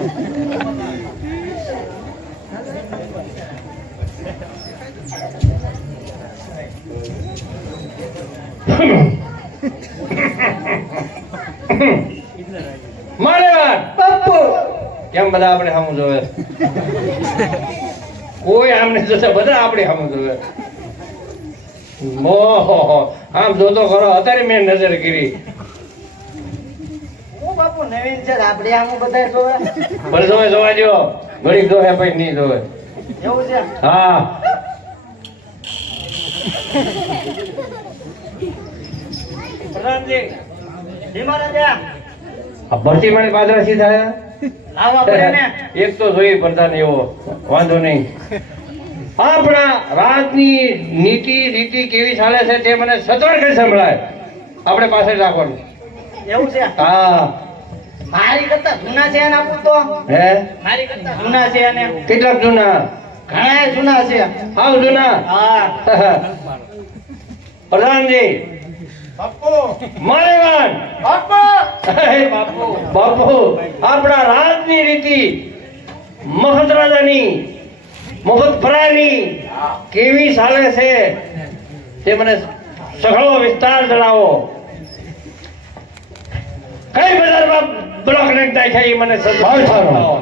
કેમ બધા આપણે સામું જોવે? કોઈ આમને જોતા બધા આપણે સામું જોવે. ઓહો આમ જોતો ખરો અત્યારે મેં નજર કરી. નવીન છે આપણે આમ બધા જોવે. પણ જોવે જોવા જો ઘડીક જોવે પછી નહીં જોવે. એવું છે? હા. પ્રધાનજી ભરતી મારી એક તો જોઈ પ્રધાન એવો. વાંધો નહીં. આપણા રાજની નીતિ રીતિ કેવી ચાલે છે તે મને સચવાટ કરી સંભળાય. આપણે પાસે રાખવાનું. એવું છે? હા. મારી કરતા જૂના છે એને આપું તો. હે? મારી કરતા જૂના છે એને. કેટલા જૂના? ઘણા જૂના છે. હાવ જૂના? હા. પ્રધાનજી. બાપુ. મારેવાન બાપુ. બાપુ. બાપુ આપણા રાજની રીતિ મહતરાજાની મફત ફરાની કેવી ચાલે છે તે મને સઘળો વિસ્તાર જણાવો. કઈ બજારમાં બ્લોક નખાય છે એ મને ભાવ જણાવો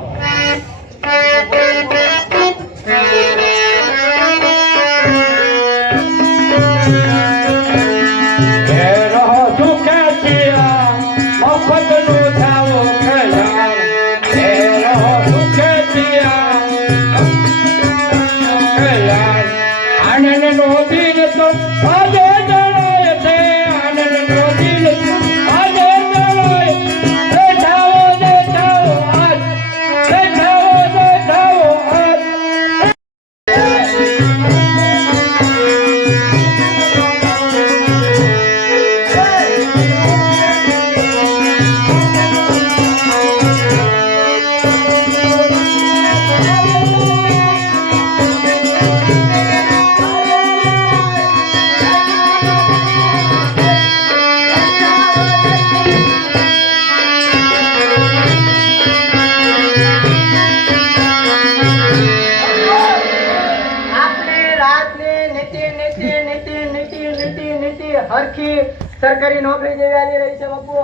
હરખી સરકારી નોકરી જેવી આલી રહી છે બાપુ.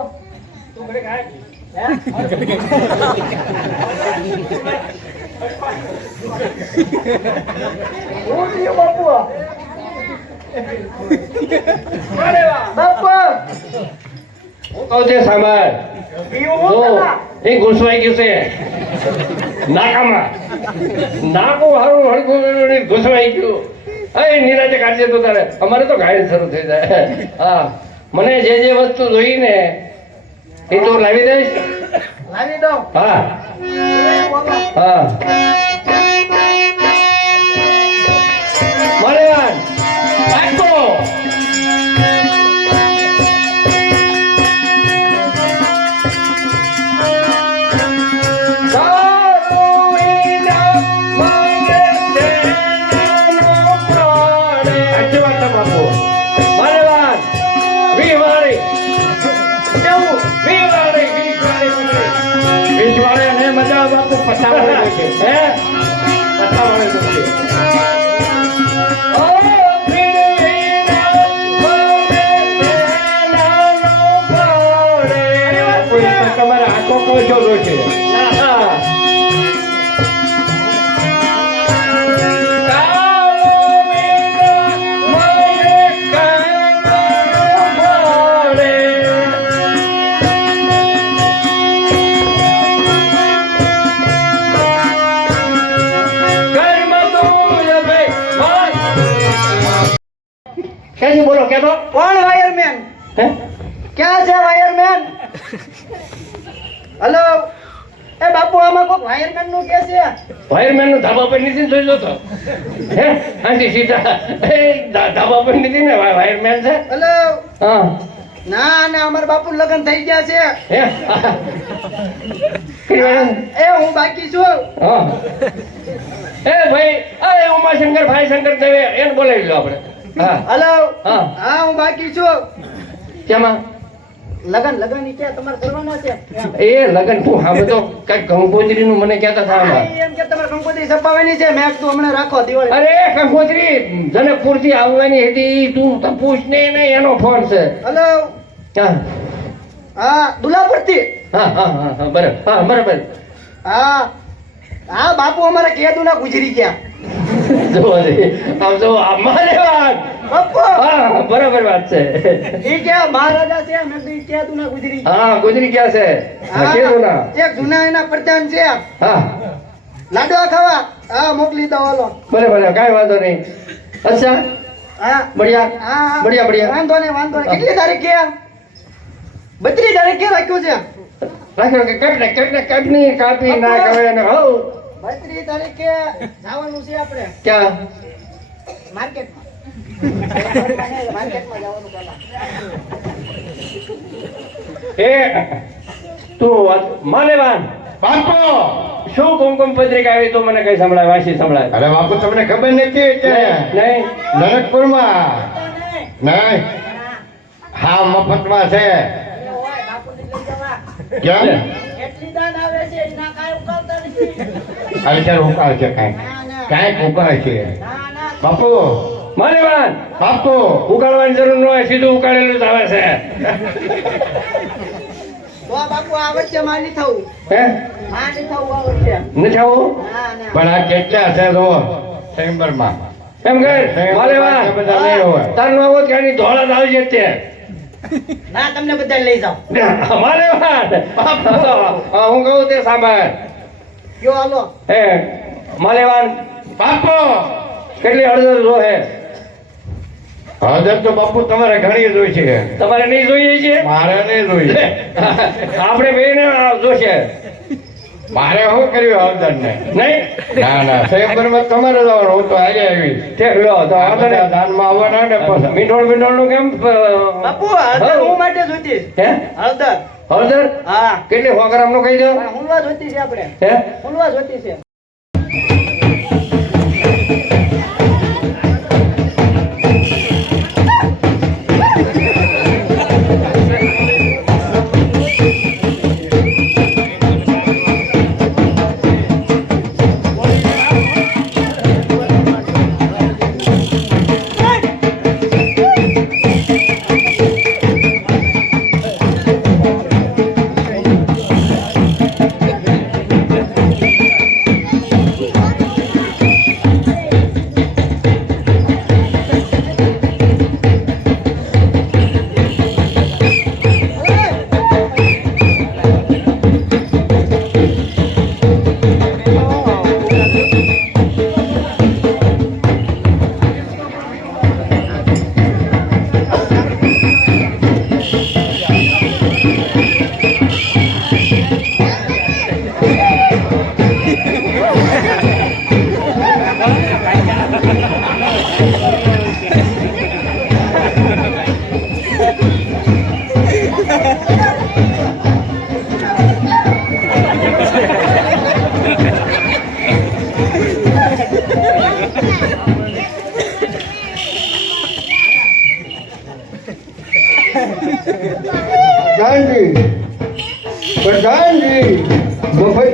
તું ઘરે ખાય બાપુ! હું કહું છે સાંભળ? એ ઘૂસવાઈ ગયું છે. નાકામાં. નાકું હારું હળકું ઘૂસવાઈ ગયું. એ નિરાતે કાઢજે તો તારે. અમારે તો ગાયન શરૂ થઈ જાય. હા. મને જે જે વસ્તુ જોઈ ને એ તો લાવી દઈશ. લાવી દો હા. હા. મજા બાપુ પચાવાળે દેખે. હે? તમારે આંખો કોઈ જોડો હા. છે ધાબા પર નથી જોઈ લો તો. હે? આંટી સીધા. એ ધાબા પર નથી ને ફાયરમેન છે. હેલો. હા. ના ના અમારા બાપુ લગ્ન થઈ ગયા છે. એ હું. બાકી છું. હા. એ ભાઈ એ ઉમાશંકર ભાઈ શંકર દવે એને બોલાવી લો આપણે. હા. હલો. હા. હા હું બાકી છું. કેમાં? લગન લગન ક્યાં તમારે કરવાના છે? એ લગન તું હા તો કઈ કંકોત્રી નું મને કહેતા હતા આમાં. એમ કે તમારે કંકોત્રી છપાવવાની છે મેં તું હમણાં રાખો દિવાળી. અરે કંકોત્રી જનકપુરથી આવવાની હતી તું તો પૂછ ને ને એનો ફોન છે. હલો હા. હા દુલાપુરથી હા હા હા હા બરાબર. હા બરાબર. હા હા બાપુ અમારા કેદુના ગુજરી ગયા. જોવો રે. આમ જો અમારે વાત. બરાબર વાત છે. એ ક્યાં મહારાજા છે? મેં કીધું ઈ કેદુ ગુજરી? હા ગુજરી ગયા છે? હા, ના? એક જૂના એના પ્રધાન છે હા. લાડવા ખાવા? હા મોકલી દો ઓલો ભલે ભલે કાંઈ વાંધો નહીં. અચ્છા. હા. બઢિયા. હા હા. બઢિયા બઢિયા. વાંધો નહીં વાંધો નહીં. કેટલી તારીખે બત્રીસ તારીખે રાખ્યું છે? રાખ્યો કે કટ ને કટ ને કટની કાપી ના કરે ને હો બત્રીસ તારીખે જવાનું છે આપણે. ક્યાં? માર્કેટમાં. માર્કેટમાં જવાનું પહેલા. એ તું માલેવાન બાપુ! શું કુમકુમ પત્રિકા આવી તો મને કઈ સંભળાય વાંચી સંભળાય? અરે બાપુ તમને ખબર નથી અત્યારે? નહીં નરકપુરમાં? નહીં. હા મફતમાં છે. કેમ? એટલી દાન આવે છે એના કાંઈ ઉકાળતા નથી. અલચર ઉકાળ છે કાંઈ. ના ના. કાંઈક ઉકાળ છે. બાપુ મારે બાપુ બાપુ ઉકાળવાની જરૂર ન હોય સીધું ઉકાળેલું જ આવે છે. બાપુ આ વચ્ચે માં નહીં થવું હે? માં નહીં થવું આ વચ્ચે. નથી આવું? ના ના. પણ આ કેટલા છે જો ચેમ્બરમાં. એમ તાર આવો ધોળા જ આવી જતે. ના તમને બધા લઈ જાઓ. માલેવાન હા, હું કહું તે સાંભળ. કયો હાલો. હે માલેવાન બાપુ કેટલી હળદર જો હે? હળદર તો બાપુ તમારે ઘણી જોઈ છે. તમારે નહીં જોઈએ છે? મારે નહીં જોઈ આપણે બેને જોશે. મારે શું કર્યું હળદર ને નહીં. ના ના ચેમ્બરમાં તમારે જવાનું હું તો આજે આવી. લો તો આ વાંધો માં આવવાના ને પછી. મીઠોળ મીઠોળનું કેમ? બાપુ હળદર હું માટે જોતી હે? હળદર. હળદર? હા. કેટલી સો ગ્રામનું કહી દો. હું જોતી છે આપણે. હે? હુંલવા જોતી છે. મફત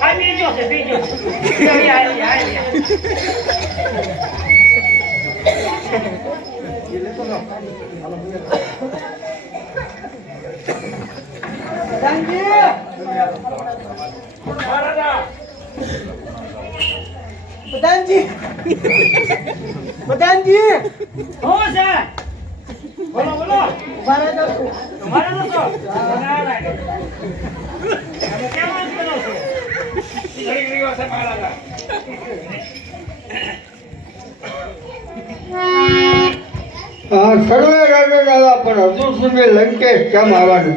还没叫水，没叫，哎呀！પ્રધાનજી પ્રધાનજી બોલો બોલો ઊભા રહેજો છું. મારે નતો. ના, ના. કેમ આમ કરો છો? ઘડી ઘડી વાસે મહારાજા. હા સર્વે રાજે દાદા પણ હજુ સુધી લંકેશ કેમ આવવાનું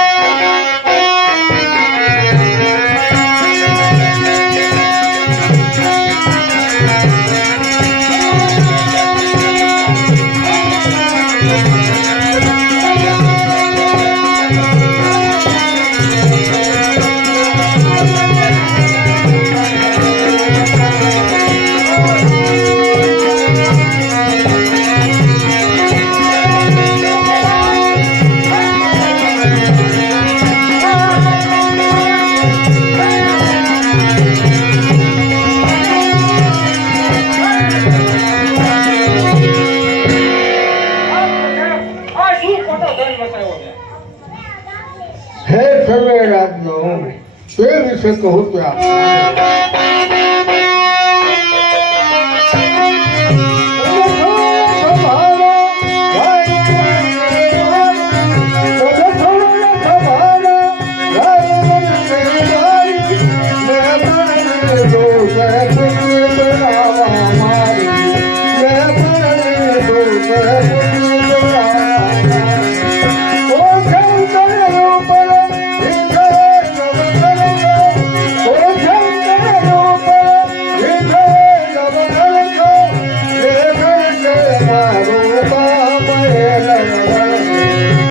હે સર્વે